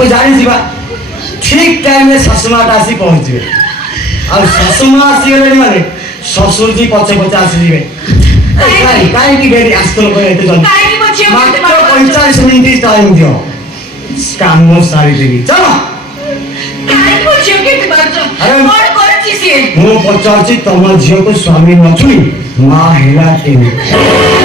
ମୁଁ ଜାଣିଛି ବା ଠିକ ଟାଇମରେ ଶାଶୁମାଟା ଆସି ପହଞ୍ଚିବେ ଆଉ ଶାଶୁମା ଆସିଗଲେଣି ମାନେ ଶ୍ୱଶୁରଜୀ ପଛେ ପଛେ ଆସିଯିବେ କାହିଁକି ଡେରି ଆସିଥିଲ ଏତେ ଜଲ୍ଦି ମାତ୍ର 45 ମିନିଟ୍ ଟାଇମ୍ ଦିଅ କାମ ସାରିଦେବି ଚାଲ ମୁଁ ପଚାରୁଛି ତମ ଝିଅକୁ ସ୍ୱାମୀ ନଛୁଣି ମା ହେଲା କେମିତି